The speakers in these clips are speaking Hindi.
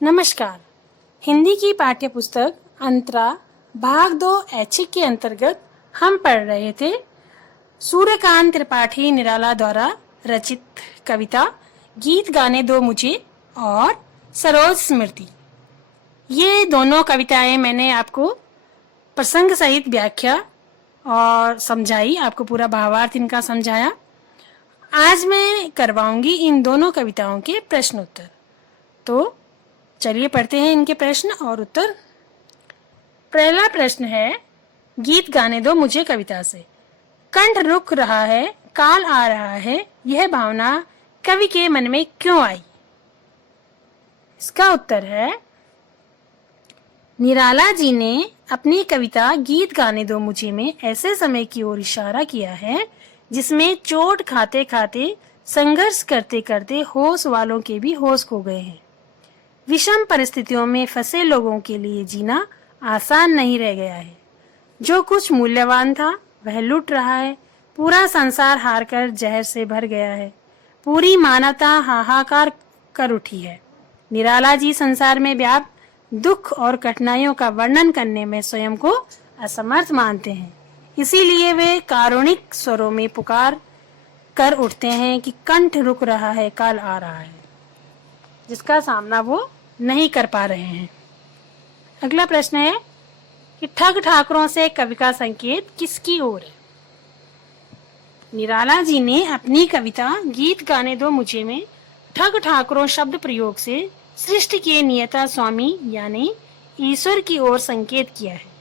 नमस्कार। हिंदी की पाठ्य पुस्तक अंतरा भाग 2 ऐच्छिक के अंतर्गत हम पढ़ रहे थे सूर्यकांत त्रिपाठी निराला द्वारा रचित कविता गीत गाने दो मुझे और सरोज स्मृति। ये दोनों कविताएं मैंने आपको प्रसंग सहित व्याख्या और समझाई, आपको पूरा भावार्थ इनका समझाया। आज मैं करवाऊंगी इन दोनों कविताओं के प्रश्न उत्तर। तो चलिए पढ़ते हैं इनके प्रश्न और उत्तर। पहला प्रश्न है, गीत गाने दो मुझे कविता से। कंठ रुक रहा है, काल आ रहा है, यह भावना कवि के मन में क्यों आई? इसका उत्तर है, निराला जी ने अपनी कविता गीत गाने दो मुझे में ऐसे समय की ओर इशारा किया है जिसमें चोट खाते खाते, संघर्ष करते करते होश वालों के भी होश खो गए हैं। विषम परिस्थितियों में फंसे लोगों के लिए जीना आसान नहीं रह गया है। जो कुछ मूल्यवान था वह लुट रहा है। पूरा संसार हारकर जहर से भर गया है। पूरी मानवता हाहाकार कर उठी है। निराला जी संसार में व्याप्त दुख और कठिनाइयों का वर्णन करने में स्वयं को असमर्थ मानते हैं। इसीलिए वे कारुणिक स्वरों में पुकार कर उठते हैं कि कंठ रुक रहा है, काल आ रहा है, जिसका सामना वो नहीं कर पा रहे हैं। अगला प्रश्न है कि ठग ठाकुरों से कवि का संकेत किसकी ओर है? निराला जी ने अपनी कविता गीत गाने दो मुझे में ठग ठाकुरों शब्द प्रयोग से सृष्टि के नियता स्वामी यानी ईश्वर की ओर संकेत किया है।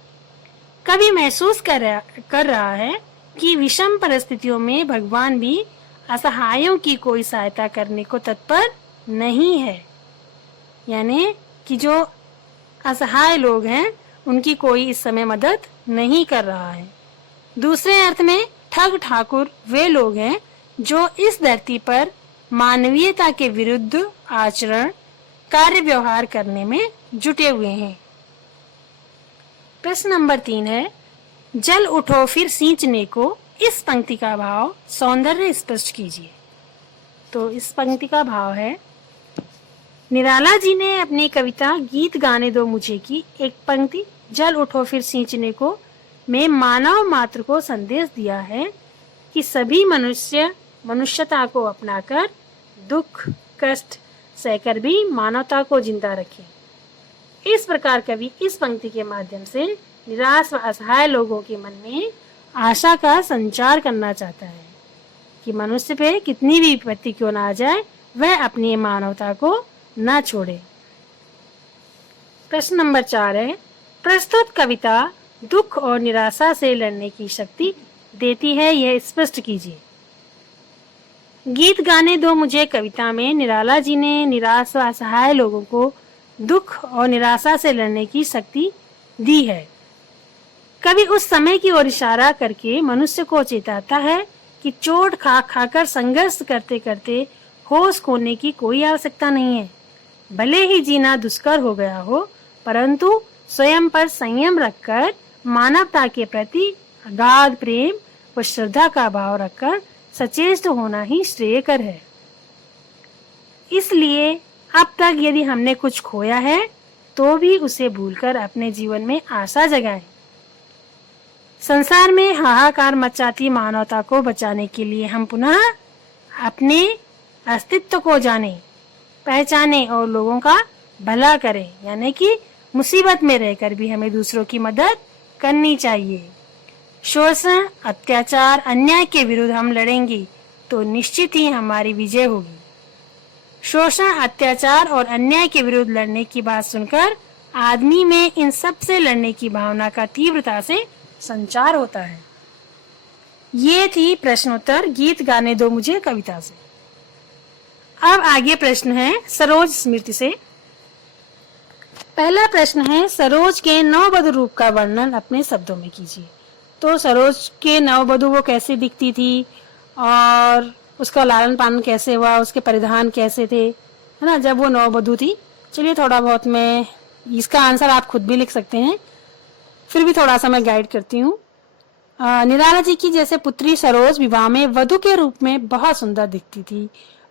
कवि महसूस कर रहा है कि विषम परिस्थितियों में भगवान भी असहायों की कोई सहायता करने को तत्पर नहीं है, यानी कि जो असहाय लोग हैं उनकी कोई इस समय मदद नहीं कर रहा है। दूसरे अर्थ में ठग ठाकुर वे लोग हैं जो इस धरती पर मानवीयता के विरुद्ध आचरण कार्य व्यवहार करने में जुटे हुए हैं। प्रश्न नंबर 3 है, जल उठो फिर सींचने को, इस पंक्ति का भाव सौंदर्य स्पष्ट कीजिए। तो इस पंक्ति का भाव है, निराला जी ने अपनी कविता गीत गाने दो मुझे की एक पंक्ति जल उठो फिर सींचने को में मानव मात्र को संदेश दिया है कि सभी मनुष्य मनुष्यता को अपनाकर दुख कष्ट सहकर भी मानवता को जिंदा रखें। इस प्रकार कवि इस पंक्ति के माध्यम से निराश व असहाय लोगों के मन में आशा का संचार करना चाहता है कि मनुष्य पे कितनी भी विपत्ति क्यों ना आ जाए, वह अपनी मानवता को न छोड़े। प्रश्न नंबर 4 है, प्रस्तुत कविता दुख और निराशा से लड़ने की शक्ति देती है, यह स्पष्ट कीजिए। गीत गाने दो मुझे कविता में निराला जी ने निराश व असहाय लोगों को दुख और निराशा से लड़ने की शक्ति दी है। कवि उस समय की ओर इशारा करके मनुष्य को चेताता है कि चोट खा खाकर संघर्ष करते करते होश खोने की कोई आवश्यकता नहीं है। भले ही जीना दुष्कर हो गया हो, परंतु स्वयं पर संयम रखकर मानवता के प्रति अगाध प्रेम व श्रद्धा का भाव रखकर सचेत होना ही श्रेयकर है। इसलिए अब तक यदि हमने कुछ खोया है तो भी उसे भूलकर अपने जीवन में आशा जगाएं। संसार में हाहाकार मचाती मानवता को बचाने के लिए हम पुनः अपने अस्तित्व को जाने पहचाने और लोगों का भला करें, यानी कि मुसीबत में रहकर भी हमें दूसरों की मदद करनी चाहिए। शोषण अत्याचार अन्याय के विरुद्ध हम लड़ेंगे तो निश्चित ही हमारी विजय होगी। शोषण अत्याचार और अन्याय के विरुद्ध लड़ने की बात सुनकर आदमी में इन सब से लड़ने की भावना का तीव्रता से संचार होता है। ये थी प्रश्नोत्तर गीत गाने दो मुझे कविता से। अब आगे प्रश्न है सरोज स्मृति से। पहला प्रश्न है, सरोज के नववधु रूप का वर्णन अपने शब्दों में कीजिए। तो सरोज के नववधु वो कैसी दिखती थी और उसका लालन पालन कैसे हुआ, उसके परिधान कैसे थे, है ना, जब वो नववधु थी। चलिए थोड़ा बहुत मैं इसका आंसर आप खुद भी लिख सकते हैं, फिर भी थोड़ा सा मैं गाइड करती हूँ। निराला जी की जैसे पुत्री सरोज विवाह में वधु के रूप में बहुत सुंदर दिखती थी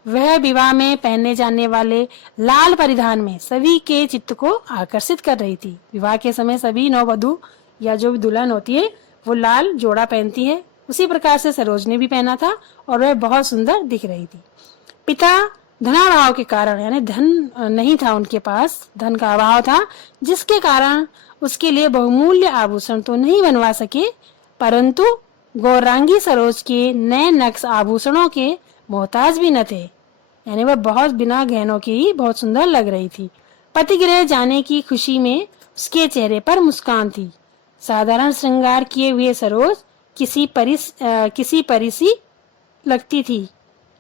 वह विवाह में पहनने जाने वाले लाल परिधान में सभी के चित्त को आकर्षित कर रही थी। विवाह के समय सभी नववधु या जो भी दुल्हन होती है वो लाल जोड़ा पहनती है। उसी प्रकार से सरोज ने भी पहना था और वह बहुत सुंदर दिख रही थी। पिता धनाभाव के कारण, यानी धन नहीं था उनके पास, धन का अभाव था, जिसके कारण उसके लिए बहुमूल्य आभूषण तो नहीं बनवा सके, परंतु गौरांगी सरोज के नए नक्श आभूषणों के मोहताज भी न थे। यानी वह बहुत बिना गहनों के ही बहुत सुंदर लग रही थी। पतिगृह जाने की खुशी में उसके चेहरे पर मुस्कान थी। साधारण श्रृंगार किए हुए सरोज किसी परी सी लगती थी,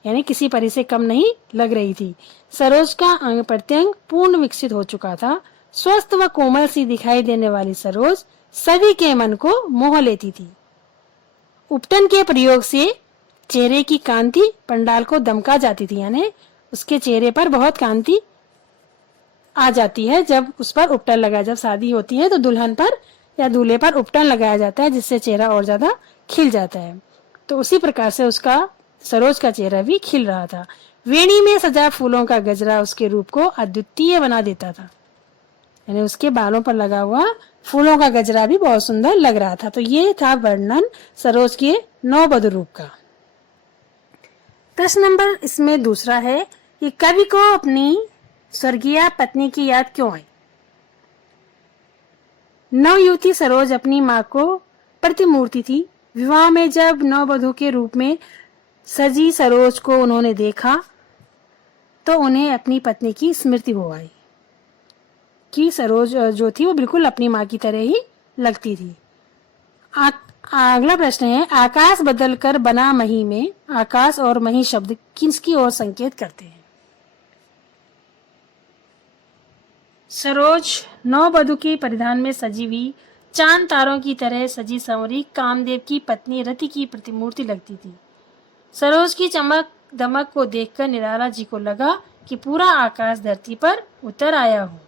यानी किसी परी से कम नहीं लग रही थी। सरोज का अंग प्रत्यंग पूर्ण विकसित हो चुका था। स्वस्थ व कोमल सी दिखाई देने वाली सरोज सभी के मन को मोह लेती थी। उपटन के प्रयोग से चेहरे की कांति पंडाल को दमका जाती थी, यानी उसके चेहरे पर बहुत कांति आ जाती है जब उस पर उपटन लगाया। जब शादी होती है तो दुल्हन पर या दूल्हे पर उपटन लगाया जाता है, जिससे चेहरा और ज्यादा खिल जाता है। तो उसी प्रकार से उसका सरोज का चेहरा भी खिल रहा था। वेणी में सजा फूलों का गजरा उसके रूप को अद्वितीय बना देता था, यानी उसके बालों पर लगा हुआ फूलों का गजरा भी बहुत सुंदर लग रहा था। तो ये था वर्णन सरोज के नववधु रूप का। प्रश्न नंबर इसमें दूसरा है कि कवि को अपनी स्वर्गीय पत्नी की याद क्यों आई। नवयुवती सरोज अपनी माँ को प्रतिमूर्ति थी। विवाह में जब नववधु के रूप में सजी सरोज को उन्होंने देखा तो उन्हें अपनी पत्नी की स्मृति हो आई कि सरोज जो थी वो बिल्कुल अपनी माँ की तरह ही लगती थी। अगला प्रश्न है, आकाश बदलकर बना मही में आकाश और मही शब्द किसकी ओर संकेत करते हैं। सरोज नववधु के परिधान में सजी हुई चांद तारों की तरह सजी संवरी कामदेव की पत्नी रति की प्रतिमूर्ति लगती थी। सरोज की चमक दमक को देखकर निराला जी को लगा कि पूरा आकाश धरती पर उतर आया हो,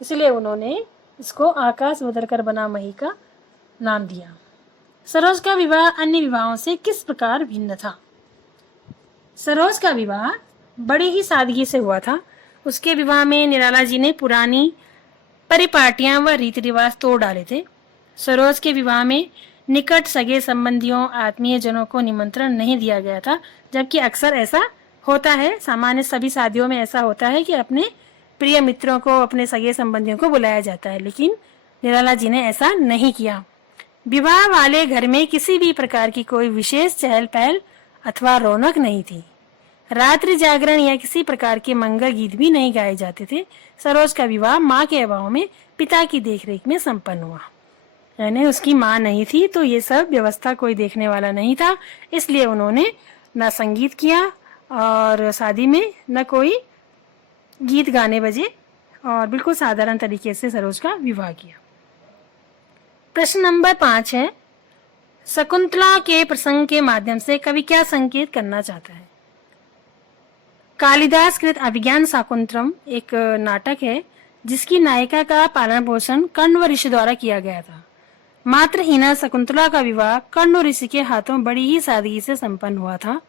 इसलिए उन्होंने इसको आकाश बदलकर बना मही का नाम दिया। सरोज का विवाह अन्य विवाहों से किस प्रकार भिन्न था। सरोज का विवाह बड़ी ही सादगी से हुआ था। उसके विवाह में निराला जी ने पुरानी परिपाटियां व रीति रिवाज तोड़ डाले थे। सरोज के विवाह में निकट सगे संबंधियों आत्मीय जनों को निमंत्रण नहीं दिया गया था, जबकि अक्सर ऐसा होता है, सामान्य सभी शादियों में ऐसा होता है कि अपने प्रिय मित्रों को, अपने सगे संबंधियों को बुलाया जाता है, लेकिन निराला जी ने ऐसा नहीं किया। विवाह वाले घर में किसी भी प्रकार की कोई विशेष चहल पहल अथवा रौनक नहीं थी। रात्रि जागरण या किसी प्रकार के मंगल गीत भी नहीं गाए जाते थे। सरोज का विवाह माँ के अभाव में पिता की देखरेख में संपन्न हुआ, यानी उसकी माँ नहीं थी तो ये सब व्यवस्था कोई देखने वाला नहीं था, इसलिए उन्होंने न संगीत किया और शादी में न कोई गीत गाने बजे और बिल्कुल साधारण तरीके से सरोज का विवाह किया। प्रश्न नंबर 5 है, शकुंतला के प्रसंग के माध्यम से कवि क्या संकेत करना चाहता है। कालिदास कृत अभिज्ञान शाकुंतलम एक नाटक है जिसकी नायिका का पालन पोषण कण्व ऋषि द्वारा किया गया था। मातृहीना शकुंतला का विवाह कण्व ऋषि के हाथों बड़ी ही सादगी से संपन्न हुआ था।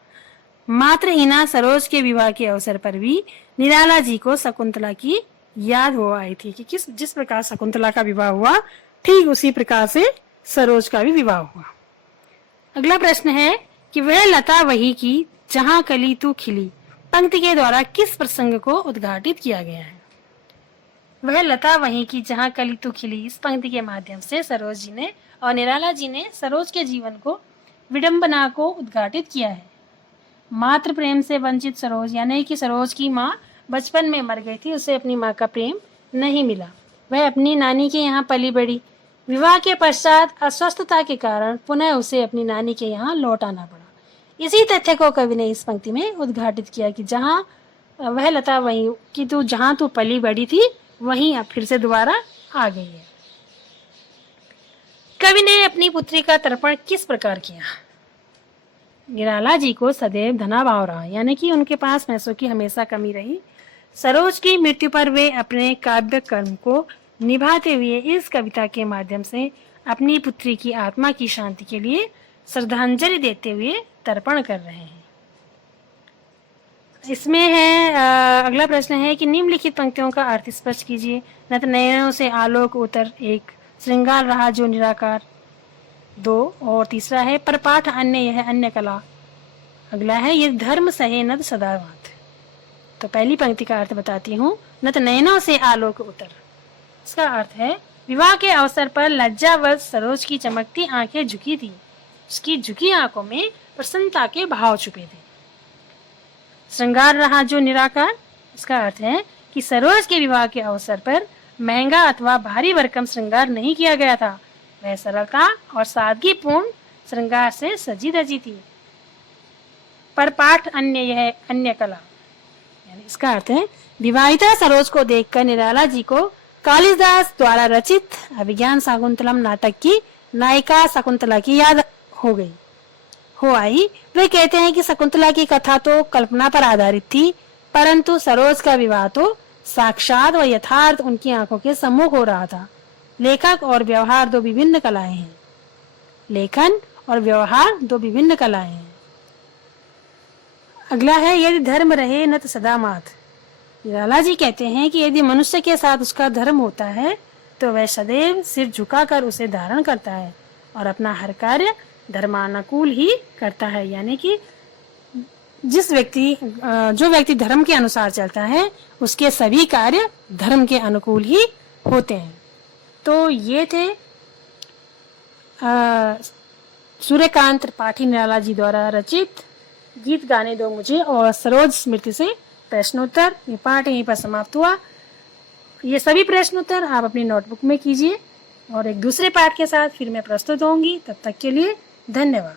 मातृहीना सरोज के विवाह के अवसर पर भी निराला जी को शकुंतला की याद हो आई थी कि जिस प्रकार शकुंतला का विवाह हुआ ठीक उसी प्रकार से सरोज का भी विवाह हुआ। अगला प्रश्न है कि वह लता वही की जहाँ कली तू खिली पंक्ति के द्वारा किस प्रसंग को उद्घाटित किया गया है। वह लता वही की जहाँ कली तू खिली, इस पंक्ति के माध्यम से सरोज जी ने और निराला जी ने सरोज के जीवन को, विडंबना को उद्घाटित किया है। मातृ प्रेम से वंचित सरोज, यानी कि सरोज की माँ बचपन में मर गई थी, उसे अपनी माँ का प्रेम नहीं मिला। वह अपनी नानी के यहाँ पली बढ़ी। विवाह के पश्चात अस्वस्थता के कारण पुनः उसे अपनी नानी के यहाँ लौट आना पड़ा। इसी तथ्य को कवि ने इस पंक्ति में उद्घाटित किया कि जहाँ वह लता वहीं कि तू जहाँ तू पली बढ़ी थी वहीं अब फिर से दोबारा आ गई है। कवि ने अपनी पुत्री का तर्पण किस प्रकार किया। निराला जी को सदैव धनाभाव रहा, यानी कि उनके पास पैसों की हमेशा कमी रही। सरोज की मृत्यु पर वे अपने काव्य कर्म को निभाते हुए इस कविता के माध्यम से अपनी पुत्री की आत्मा की शांति के लिए श्रद्धांजलि देते हुए तर्पण कर रहे हैं। इसमें है अगला प्रश्न है कि निम्नलिखित पंक्तियों का अर्थ स्पष्ट कीजिए। नत नयनों से आलोक उतर, 1। श्रृंगार रहा जो निराकार, 2। और तीसरा है परपाठ अन्य यह अन्य कला। अगला है ये धर्म सहे नत सदावात। तो पहली पंक्ति का अर्थ बताती हूँ। नत नयनों से आलोक उतर, इसका अर्थ है विवाह के अवसर पर लज्जावश सरोज की चमकती आंखें झुकी थी, उसकी झुकी आंखों में प्रसन्नता के भाव छुपे थे। श्रृंगार रहा जो निराकार, इसका अर्थ है कि सरोज के विवाह के अवसर पर महंगा अथवा भारी भरकम श्रृंगार नहीं किया गया था, वह सरलता और सादगीपूर्ण श्रृंगार से सजी धजी थी। परपाठ अन्य यह अन्य कला, यानी इसका अर्थ है विवाहिता सरोज को देखकर निराला जी को कालिदास द्वारा रचित अभिज्ञान शाकुंतलम नाटक की नायिका शकुंतला की याद हो आई। वे कहते हैं कि शकुंतला की कथा तो कल्पना पर आधारित थी, परंतु सरोज का विवाह तो साक्षात व यथार्थ उनकी आंखों के सम्मुख हो रहा था। लेखक और व्यवहार दो विभिन्न कलाएं हैं। लेखन और व्यवहार दो विभिन्न कलाएं हैं। अगला है यदि धर्म रहे न तो सदा मात। निराला जी कहते हैं कि यदि मनुष्य के साथ उसका धर्म होता है तो वह सदैव सिर झुकाकर उसे धारण करता है और अपना हर कार्य धर्मानुकूल ही करता है, यानी कि जो व्यक्ति धर्म के अनुसार चलता है उसके सभी कार्य धर्म के अनुकूल ही होते हैं। तो ये थे सूर्यकांत त्रिपाठी निराला जी द्वारा रचित गीत गाने दो मुझे और सरोज स्मृति से प्रश्नोत्तर। ये पाठ यहीं पर समाप्त हुआ। ये सभी प्रश्नोत्तर आप अपनी नोटबुक में कीजिए और एक दूसरे पाठ के साथ फिर मैं प्रस्तुत होंगी। तब तक के लिए धन्यवाद।